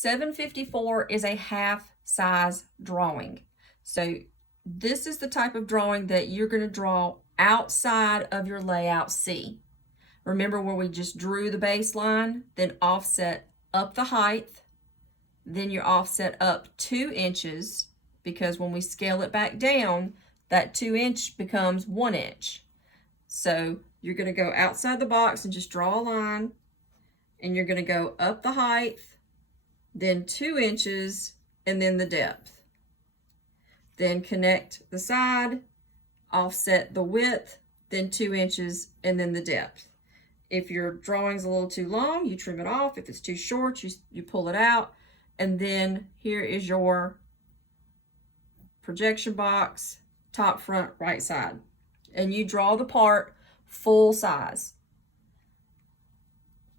754 is a half size drawing. So this is the type of drawing that you're going to draw outside of your layout C. Remember where we just drew the baseline, then offset up the height, then you offset up 2 inches, because when we scale it back down, that 2 inch becomes 1 inch. So you're going to go outside the box and just draw a line, and you're going to go up the height, then 2 inches, and then the depth. Then connect the side, offset the width, then 2 inches, and then the depth. If your drawing's a little too long, you trim it off. If it's too short, you pull it out. And then here is your projection box, top, front, right side. And you draw the part full size.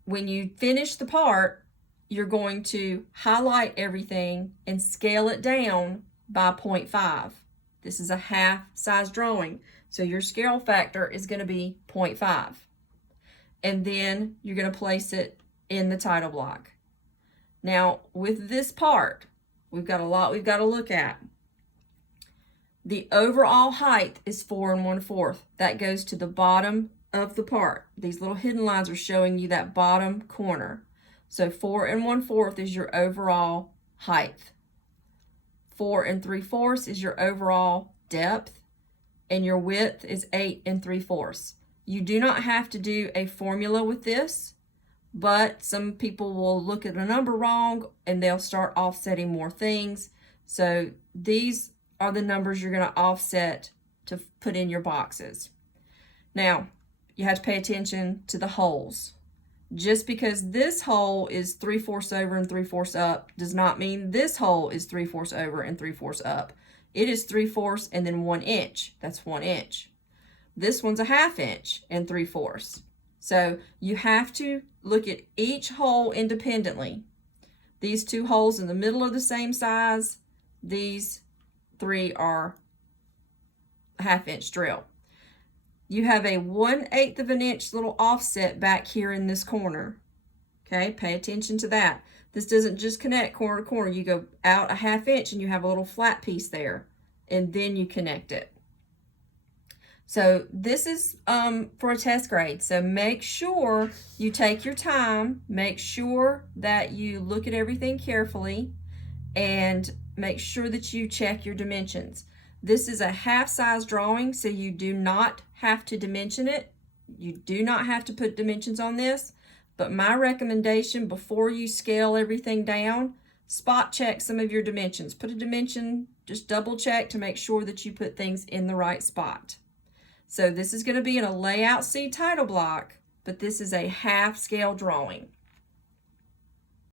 When you finish the part, you're going to highlight everything and scale it down by 0.5. This is a half size drawing, so your scale factor is going to be 0.5. And then you're going to place it in the title block. Now, with this part, we've got a lot we've got to look at. The overall height is 4 1/4. That goes to the bottom of the part. These little hidden lines are showing you that bottom corner. So 4 1/4 is your overall height. 4 3/4 is your overall depth, and your width is 8 3/4. You do not have to do a formula with this, but some people will look at a number wrong and they'll start offsetting more things. So these are the numbers you're going to offset to put in your boxes. Now, you have to pay attention to the holes. Just because this hole is 3/4 over and 3/4 up does not mean this hole is 3/4 over and 3/4 up. It is 3/4 and then 1 inch. That's 1 inch. This one's a 1/2 inch and 3/4. So you have to look at each hole independently. These 2 holes in the middle are the same size. These 3 are a 1/2 inch drill. You have a 1/8 of an inch little offset back here in this corner. Okay, pay attention to that. This doesn't just connect corner to corner. You go out a 1/2 inch and you have a little flat piece there, and then you connect it. So this is for a test grade. So make sure you take your time, make sure that you look at everything carefully, and make sure that you check your dimensions. This is a half size drawing, so you do not have to dimension it. You do not have to put dimensions on this, but my recommendation before you scale everything down, spot check some of your dimensions. Put a dimension, just double check to make sure that you put things in the right spot. So this is going to be in a layout C title block, but this is a half scale drawing.